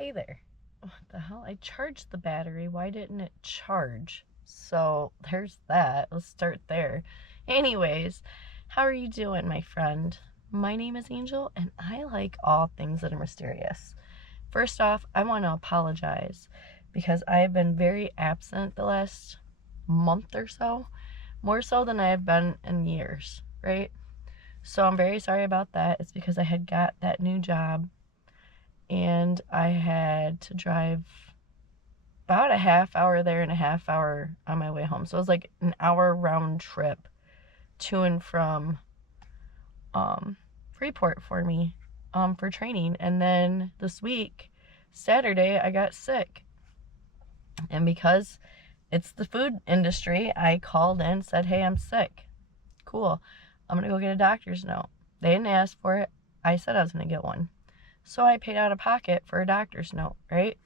Hey there. What the hell? I charged the battery. Why didn't it charge? So there's that. Let's start there. Anyways, how are you doing, my friend? My name is Angel, and I like all things that are mysterious. First off, I want to apologize because I have been very absent the last month or so, more so than I have been in years, right? So I'm very sorry about that. It's because I had got that new job and I had to drive about a half hour there and a half hour on my way home. So it was like an hour round trip to and from Freeport for me for training. And then this week, Saturday, I got sick. And because it's the food industry, I called in, said, hey, I'm sick. Cool. I'm going to go get a doctor's note. They didn't ask for it. I said I was going to get one. So I paid out of pocket for a doctor's note, right?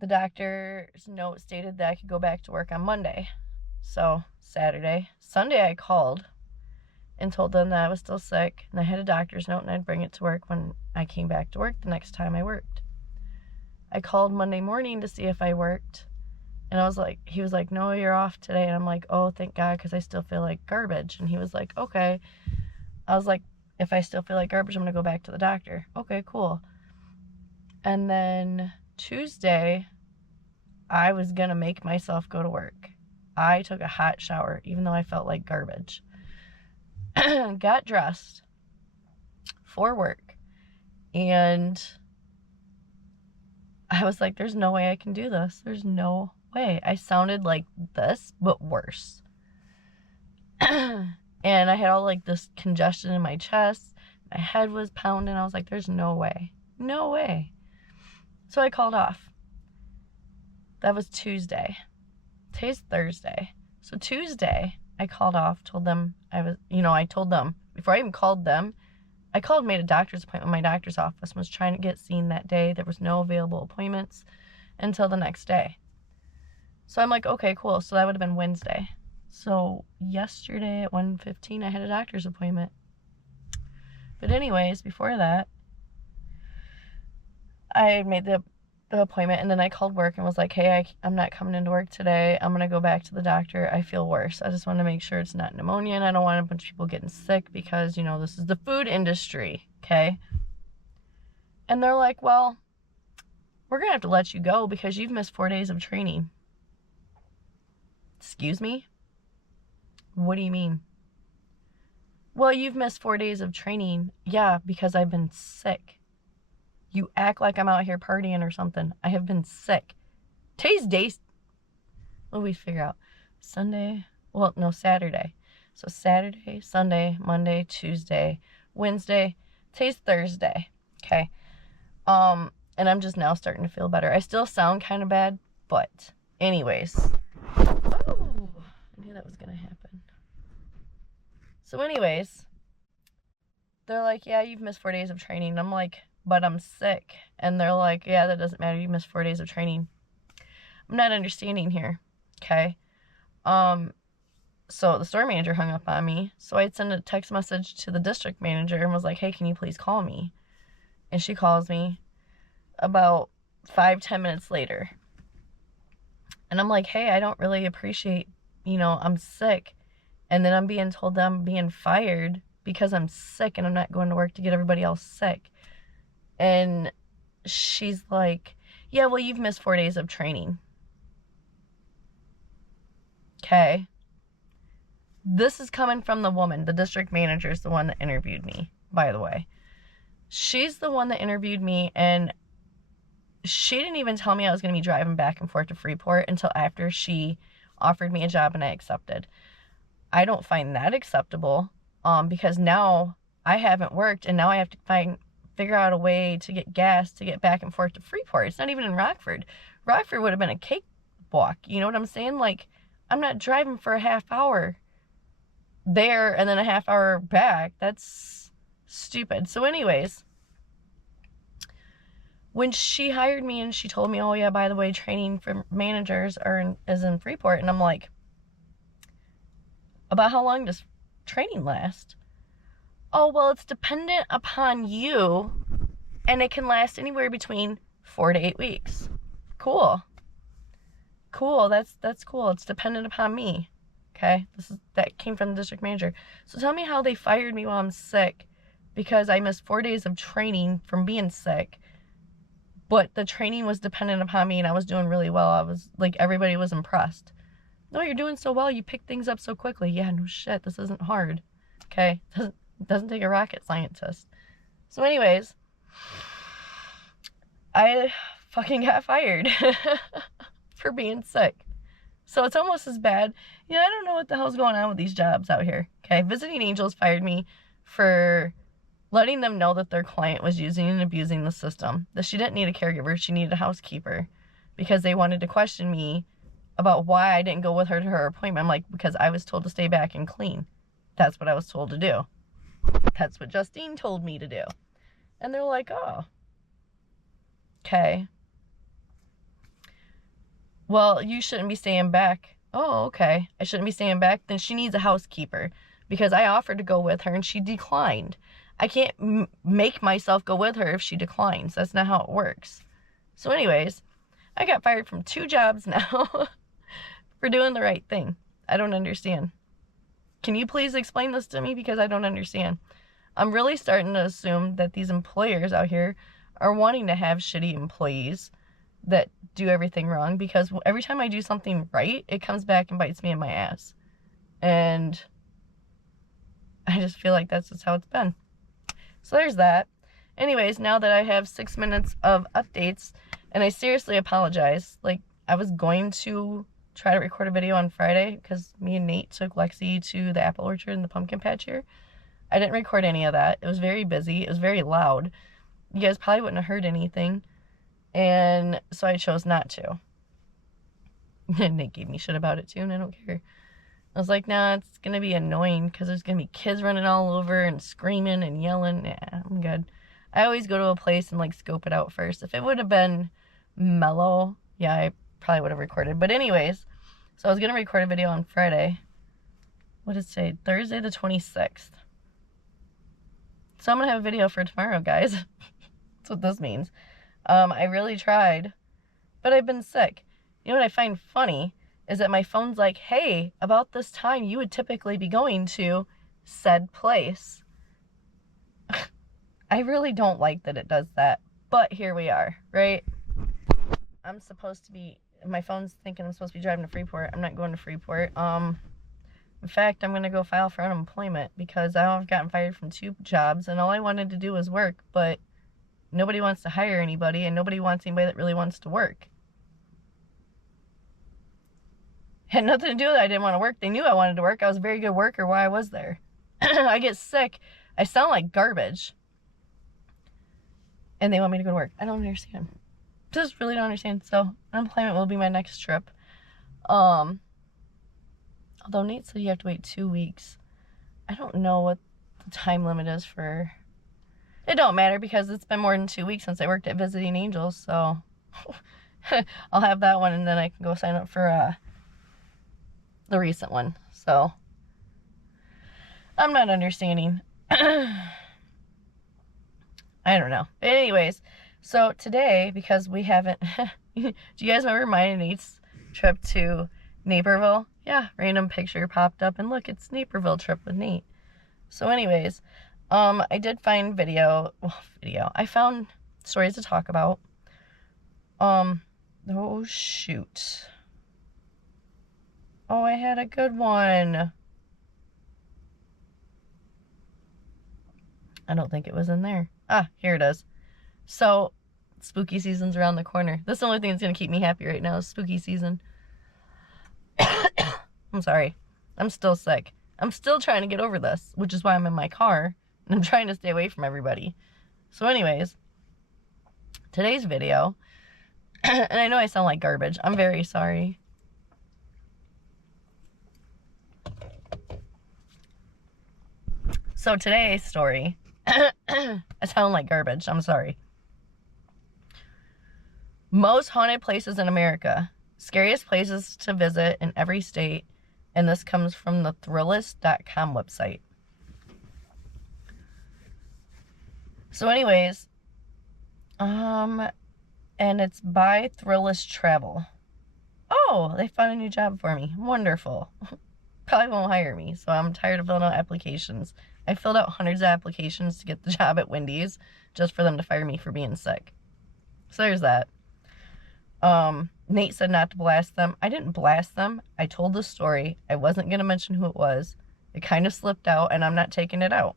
The doctor's note stated that I could go back to work on Monday. So Saturday, Sunday I called and told them that I was still sick and I had a doctor's note and I'd bring it to work when I came back to work the next time I worked. I called Monday morning to see if I worked and he was like, no, you're off today. And I'm like, oh, thank God, because I still feel like garbage. And he was like, okay. I was like, if I still feel like garbage, I'm going to go back to the doctor. Okay, cool. And then Tuesday, I was going to make myself go to work. I took a hot shower, even though I felt like garbage. Got dressed for work. And I was like, there's no way I can do this. There's no way. I sounded like this, but worse. And I had all like this congestion in my chest. My head was pounding. I was like, there's no way. No way. So I called off. That was Tuesday. Today's Thursday. So Tuesday, I called off, told them I told them, before I even called them, I called and made a doctor's appointment. My doctor's office was trying to get seen that day. There was no available appointments until the next day. So I'm like, okay, cool. So that would have been Wednesday. So yesterday at 1:15, I had a doctor's appointment. But anyways, before that, I made the appointment, and then I called work and was like, hey, I'm not coming into work today. I'm going to go back to the doctor. I feel worse. I just want to make sure it's not pneumonia, and I don't want a bunch of people getting sick because, this is the food industry, okay? And they're like, well, we're going to have to let you go because you've missed 4 days of training. Excuse me? What do you mean? Well, you've missed 4 days of training. Yeah, because I've been sick. You act like I'm out here partying or something. I have been sick. Today's day. What do we figure out? Sunday. Well, no, Saturday. So Saturday, Sunday, Monday, Tuesday, Wednesday. Today's Thursday. Okay. And I'm just now starting to feel better. I still sound kind of bad, but anyways. Oh, I knew that was going to happen. So anyways, they're like, yeah, you've missed 4 days of training. And I'm like, but I'm sick. And they're like, yeah, that doesn't matter. You missed 4 days of training. I'm not understanding here. Okay. So the store manager hung up on me. So I'd send a text message to the district manager and was like, hey, can you please call me? And she calls me about 5-10 minutes later. And I'm like, hey, I don't really appreciate, I'm sick. And then I'm being told that I'm being fired because I'm sick and I'm not going to work to get everybody else sick. And she's like, yeah, well, you've missed 4 days of training. Okay. This is coming from the woman. The district manager is the one that interviewed me, by the way. She's the one that interviewed me, and she didn't even tell me I was going to be driving back and forth to Freeport until after she offered me a job and I accepted. I don't find that acceptable because now I haven't worked and now I have to figure out a way to get gas to get back and forth to Freeport. It's not even in Rockford. Rockford would have been a cakewalk. You know what I'm saying? Like, I'm not driving for a half hour there and then a half hour back. That's stupid. So anyways, when she hired me and she told me, oh yeah, by the way, training for managers is in Freeport. And I'm like, about how long does training last? Oh, well, it's dependent upon you And it can last anywhere between 4 to 8 weeks. Cool. Cool. That's cool. It's dependent upon me. Okay? That came from the district manager. So tell me how they fired me while I'm sick because I missed 4 days of training from being sick. But the training was dependent upon me and I was doing really well. I was like, everybody was impressed. No, you're doing so well. You pick things up so quickly. Yeah, no shit. This isn't hard. Okay? It doesn't take a rocket scientist. So anyways, I fucking got fired for being sick. So it's almost as bad. I don't know what the hell's going on with these jobs out here. Okay? Visiting Angels fired me for letting them know that their client was using and abusing the system. That she didn't need a caregiver, she needed a housekeeper. Because they wanted to question me about why I didn't go with her to her appointment. I'm like, because I was told to stay back and clean. That's what I was told to do. That's what Justine told me to do. And they're like, oh. Okay. Well, you shouldn't be staying back. Oh, okay. I shouldn't be staying back. Then she needs a housekeeper. Because I offered to go with her and she declined. I can't make myself go with her if she declines. That's not how it works. So anyways, I got fired from 2 jobs now for doing the right thing. I don't understand. Can you please explain this to me? Because I don't understand. I'm really starting to assume that these employers out here are wanting to have shitty employees that do everything wrong. Because every time I do something right, it comes back and bites me in my ass. And I just feel like that's just how it's been. So there's that. Anyways, now that I have 6 minutes of updates, and I seriously apologize. Like, I was going to try to record a video on Friday because me and Nate took Lexi to the apple orchard and the pumpkin patch here. I didn't record any of that. It was very busy. It was very loud. You guys probably wouldn't have heard anything. And so I chose not to. And Nate gave me shit about it too, and I don't care. I was like, nah, it's going to be annoying because there's going to be kids running all over and screaming and yelling. Yeah, I'm good. I always go to a place and, like, scope it out first. If it would have been mellow, yeah, I probably would have recorded. But anyways, so I was going to record a video on Friday. What is today? Thursday the 26th. So I'm going to have a video for tomorrow, guys. That's what this means. I really tried, but I've been sick. You know what I find funny is that my phone's like, hey, about this time you would typically be going to said place. I really don't like that it does that, but here we are, right? I'm supposed to be, my phone's thinking I'm supposed to be driving to Freeport. I'm not going to Freeport. In fact, I'm going to go file for unemployment because I've gotten fired from 2 jobs and all I wanted to do was work, but nobody wants to hire anybody and nobody wants anybody that really wants to work. Had nothing to do with it. I didn't want to work. They knew I wanted to work. I was a very good worker while I was there. I get sick. I sound like garbage. And they want me to go to work. I don't understand. Just really don't understand. So unemployment will be my next trip. Although Nate said you have to wait 2 weeks. I don't know what the time limit is for... It don't matter because it's been more than 2 weeks since I worked at Visiting Angels. So I'll have that one and then I can go sign up for... the recent one. So I'm not understanding. I don't know. But anyways, so today, because we haven't... do you guys remember mine and Nate's trip to Naperville? Yeah, random picture popped up and look, it's Naperville trip with Nate. So anyways, I did find video. I found stories to talk about. Oh shoot. Oh, I had a good one. I don't think it was in there. Ah, here it is. So, spooky season's around the corner. That's the only thing that's going to keep me happy right now is spooky season. I'm sorry. I'm still sick. I'm still trying to get over this, which is why I'm in my car, and I'm trying to stay away from everybody. So anyways, today's video, and I know I sound like garbage. I'm very sorry. So today's story, I sound like garbage. I'm sorry. Most haunted places in America. Scariest places to visit in every state. And this comes from the Thrillist.com website. So anyways, And it's by Thrillist Travel. Oh, they found a new job for me. Wonderful. Probably won't hire me, so I'm tired of filling out applications. I filled out hundreds of applications to get the job at Wendy's just for them to fire me for being sick. So there's that. Nate said not to blast them. I didn't blast them. I told the story. I wasn't going to mention who it was. It kind of slipped out, and I'm not taking it out.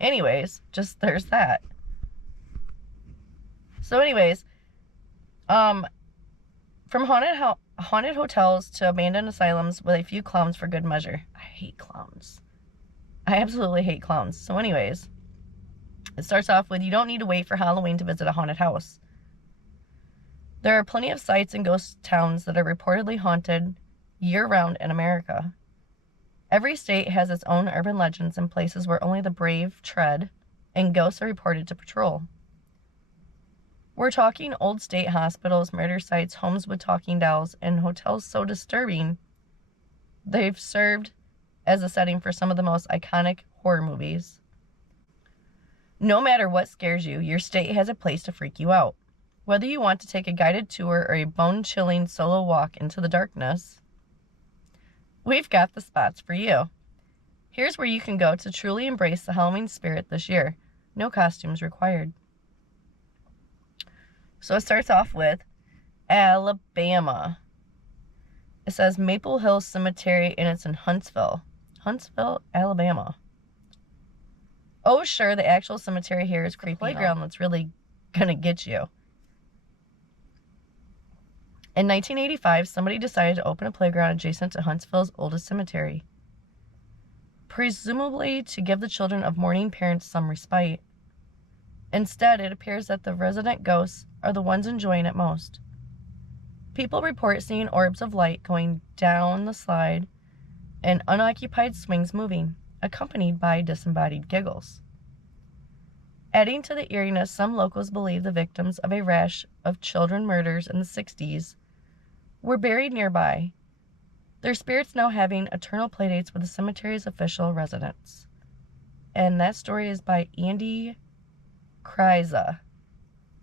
Anyways, just there's that. So anyways, from haunted hotels to abandoned asylums with a few clowns for good measure. I hate clowns. I absolutely hate clowns. So anyways, it starts off with, you don't need to wait for Halloween to visit a haunted house. There are plenty of sites and ghost towns that are reportedly haunted year-round in America. Every state has its own urban legends and places where only the brave tread, and ghosts are reported to patrol. We're talking old state hospitals, murder sites, homes with talking dolls, and hotels so disturbing they've served as a setting for some of the most iconic horror movies. No matter what scares you, your state has a place to freak you out. Whether you want to take a guided tour or a bone-chilling solo walk into the darkness, we've got the spots for you. Here's where you can go to truly embrace the Halloween spirit this year. No costumes required. So it starts off with Alabama. It says Maple Hill Cemetery, and it's in Huntsville. Huntsville, Alabama. Oh, sure, the actual cemetery here is creepy. Playground that's really gonna get you. In 1985, somebody decided to open a playground adjacent to Huntsville's oldest cemetery, presumably to give the children of mourning parents some respite. Instead, it appears that the resident ghosts are the ones enjoying it most. People report seeing orbs of light going down the slide and unoccupied swings moving, accompanied by disembodied giggles. Adding to the eeriness, some locals believe the victims of a rash of children murders in the 60s were buried nearby, their spirits now having eternal playdates with the cemetery's official residents. And that story is by Andy Kryza.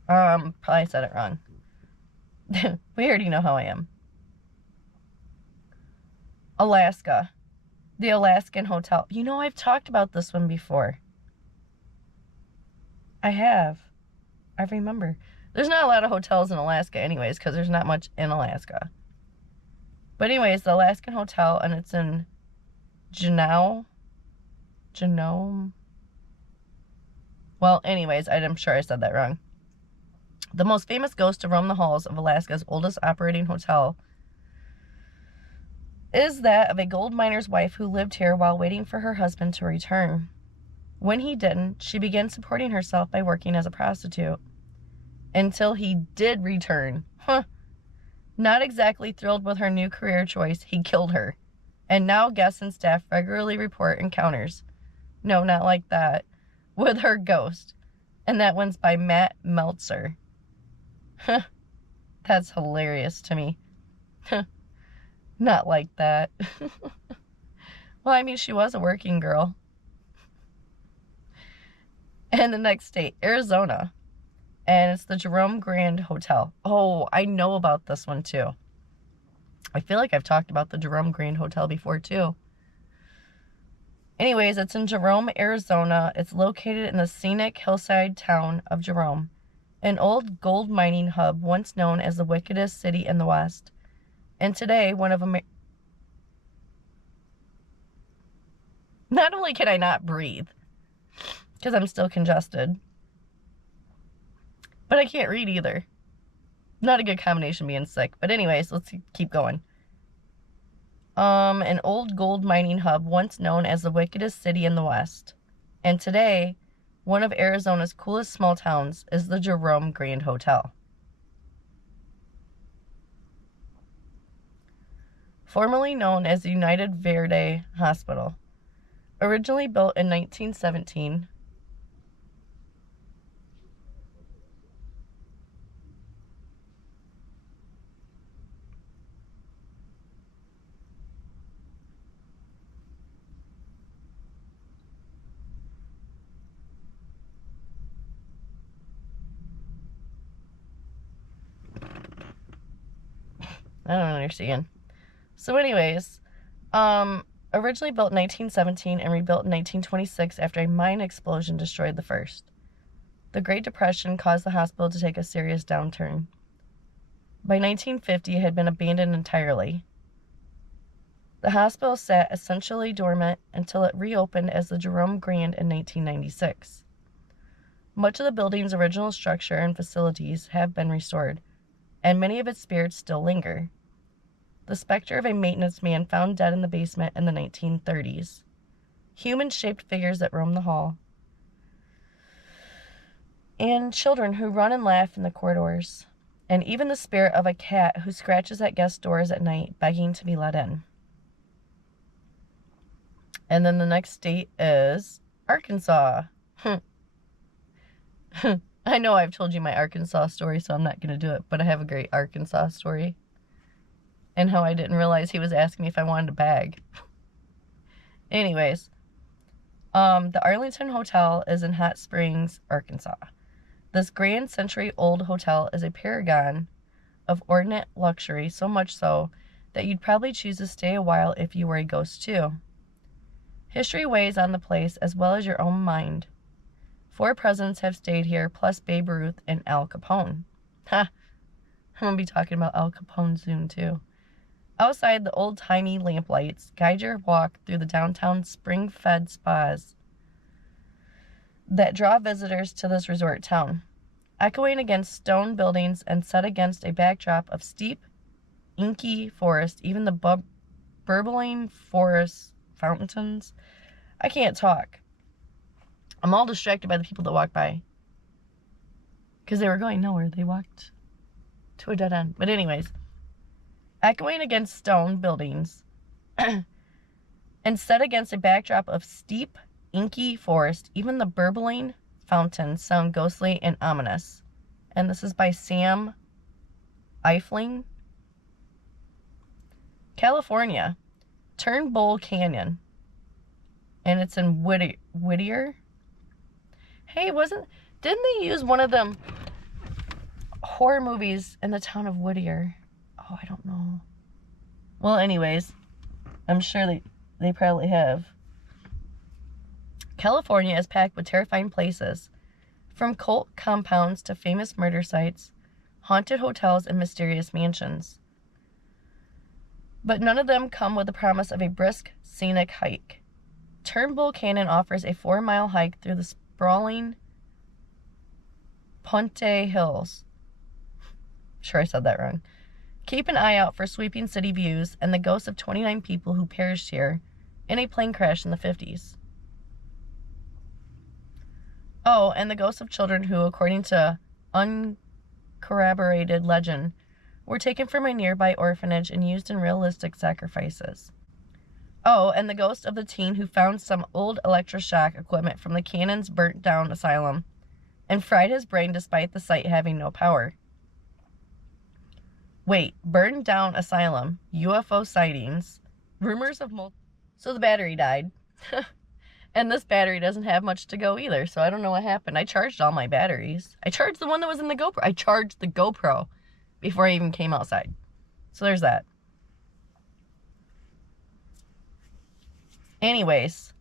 Probably said it wrong. We already know how I am. Alaska. The Alaskan Hotel. You know, I've talked about this one before. I have. I remember. There's not a lot of hotels in Alaska anyways, because there's not much in Alaska. But anyways, the Alaskan Hotel, and it's in Juneau. Well, anyways, I'm sure I said that wrong. The most famous ghost to roam the halls of Alaska's oldest operating hotel is that of a gold miner's wife who lived here while waiting for her husband to return. When he didn't, she began supporting herself by working as a prostitute. Until he did return. Not exactly thrilled with her new career choice, he killed her. And now guests and staff regularly report encounters. No, not like that. With her ghost. And that one's by Matt Meltzer. That's hilarious to me. Not like that. Well, I mean, she was a working girl. And the next state, Arizona. And it's the Jerome Grand Hotel. Oh, I know about this one too. I feel like I've talked about the Jerome Grand Hotel before too. Anyways, it's in Jerome, Arizona. It's located in the scenic hillside town of Jerome, an old gold mining hub once known as the wickedest city in the West. And today, one of Not only can I not breathe, because I'm still congested, but I can't read either. Not a good combination being sick. But anyways, let's keep going. An old gold mining hub once known as the wickedest city in the West. And today, one of Arizona's coolest small towns is the Jerome Grand Hotel. Formerly known as the United Verde Hospital. Originally built in 1917, I don't understand. So anyways, originally built in 1917 and rebuilt in 1926 after a mine explosion destroyed the first. The Great Depression caused the hospital to take a serious downturn. By 1950, it had been abandoned entirely. The hospital sat essentially dormant until it reopened as the Jerome Grand in 1996. Much of the building's original structure and facilities have been restored, and many of its spirits still linger. The specter of a maintenance man found dead in the basement in the 1930s. Human-shaped figures that roam the hall. And children who run and laugh in the corridors. And even the spirit of a cat who scratches at guest doors at night, begging to be let in. And then the next state is Arkansas. I know I've told you my Arkansas story, so I'm not going to do it, but I have a great Arkansas story. And how I didn't realize he was asking me if I wanted a bag. Anyways, the Arlington Hotel is in Hot Springs, Arkansas. This grand century-old hotel is a paragon of ordinate luxury, so much so that you'd probably choose to stay a while if you were a ghost too. History weighs on the place as well as your own mind. 4 presidents have stayed here, plus Babe Ruth and Al Capone. Ha! I'm going to be talking about Al Capone soon too. Outside, the old-timey lamplights guide your walk through the downtown spring-fed spas that draw visitors to this resort town. Echoing against stone buildings and set against a backdrop of steep, inky forest, even the burbling forest fountains. I can't talk. I'm all distracted by the people that walk by. Because they were going nowhere. They walked to a dead end. But anyways, echoing against stone buildings and set against a backdrop of steep, inky forest, even the burbling fountains sound ghostly and ominous. And this is by Sam Eifling. California, Turnbull Canyon. And it's in Whittier. Hey, didn't they use one of them horror movies in the town of Whittier? Oh, I don't know. Well, anyways, I'm sure they probably have. California is packed with terrifying places, from cult compounds to famous murder sites, haunted hotels, and mysterious mansions. But none of them come with the promise of a brisk, scenic hike. Turnbull Canyon offers a 4-mile hike through the sprawling Ponte Hills. Sure, I said that wrong. Keep an eye out for sweeping city views and the ghosts of 29 people who perished here in a plane crash in the 50s. Oh, and the ghosts of children who, according to uncorroborated legend, were taken from a nearby orphanage and used in realistic sacrifices. Oh, and the ghost of the teen who found some old electroshock equipment from the cannon's burnt-down asylum and fried his brain despite the site having no power. Wait, burned-down asylum, UFO sightings, rumors of So the battery died. And this battery doesn't have much to go either, so I don't know what happened. I charged all my batteries. I charged the one that was in the GoPro. I charged the GoPro before I even came outside. So there's that. Anyways.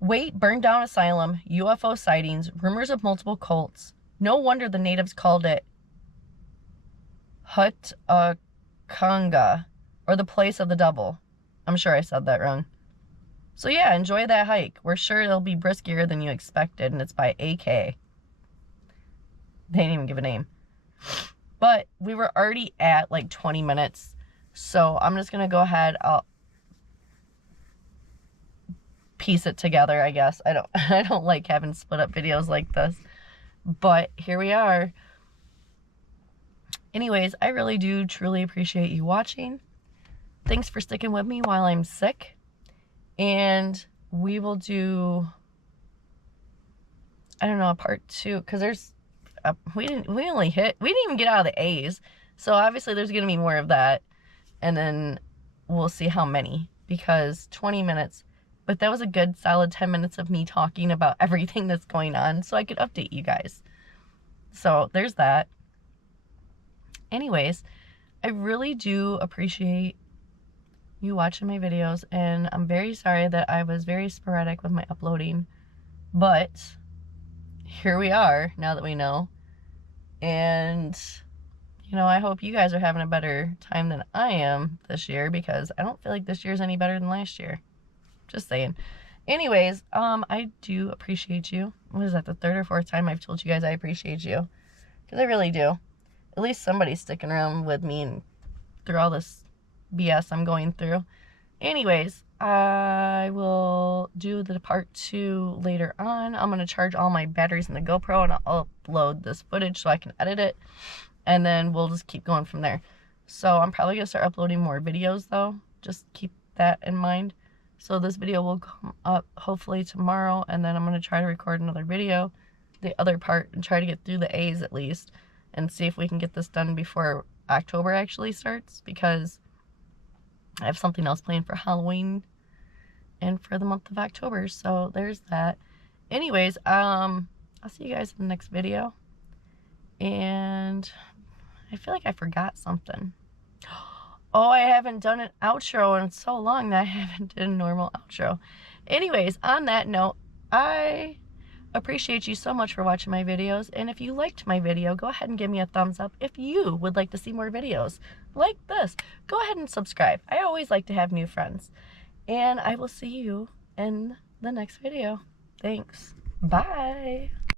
Wait, burned down asylum, UFO sightings, rumors of multiple cults. No wonder the natives called it Hutkanga, or the place of the devil. I'm sure I said that wrong. So yeah, enjoy that hike. We're sure it'll be briskier than you expected, and it's by AK. They didn't even give a name. But we were already at like 20 minutes, so I'm just going to go ahead. I'll piece it together, I guess. I don't like having split up videos like this, but here we are. Anyways, I really do truly appreciate you watching. Thanks for sticking with me while I'm sick. And we will do, I don't know, a part 2, because there's we didn't even get out of the A's, so obviously there's gonna be more of that, and then we'll see how many, because 20 minutes, but that was a good solid 10 minutes of me talking about everything that's going on so I could update you guys. So there's that. Anyways, I really do appreciate you watching my videos, and I'm very sorry that I was very sporadic with my uploading, but here we are now that we know. And you know, I hope you guys are having a better time than I am this year, because I don't feel like this year's any better than last year. Just saying. Anyways, I do appreciate you. What is that, the third or fourth time I've told you guys I appreciate you? Because I really do. At least somebody's sticking around with me and through all this BS I'm going through. Anyways, I will do the part 2 later on. I'm going to charge all my batteries in the GoPro and I'll upload this footage so I can edit it. And then we'll just keep going from there. So I'm probably going to start uploading more videos though. Just keep that in mind. So this video will come up hopefully tomorrow, and then I'm going to try to record another video, the other part, and try to get through the A's at least, and see if we can get this done before October actually starts, because I have something else planned for Halloween and for the month of October. So there's that. Anyways, I'll see you guys in the next video. And I feel like I forgot something. Oh, I haven't done an outro in so long that I haven't done a normal outro. Anyways, on that note, I appreciate you so much for watching my videos. And if you liked my video, go ahead and give me a thumbs up. If you would like to see more videos like this, go ahead and subscribe. I always like to have new friends. And I will see you in the next video. Thanks. Bye.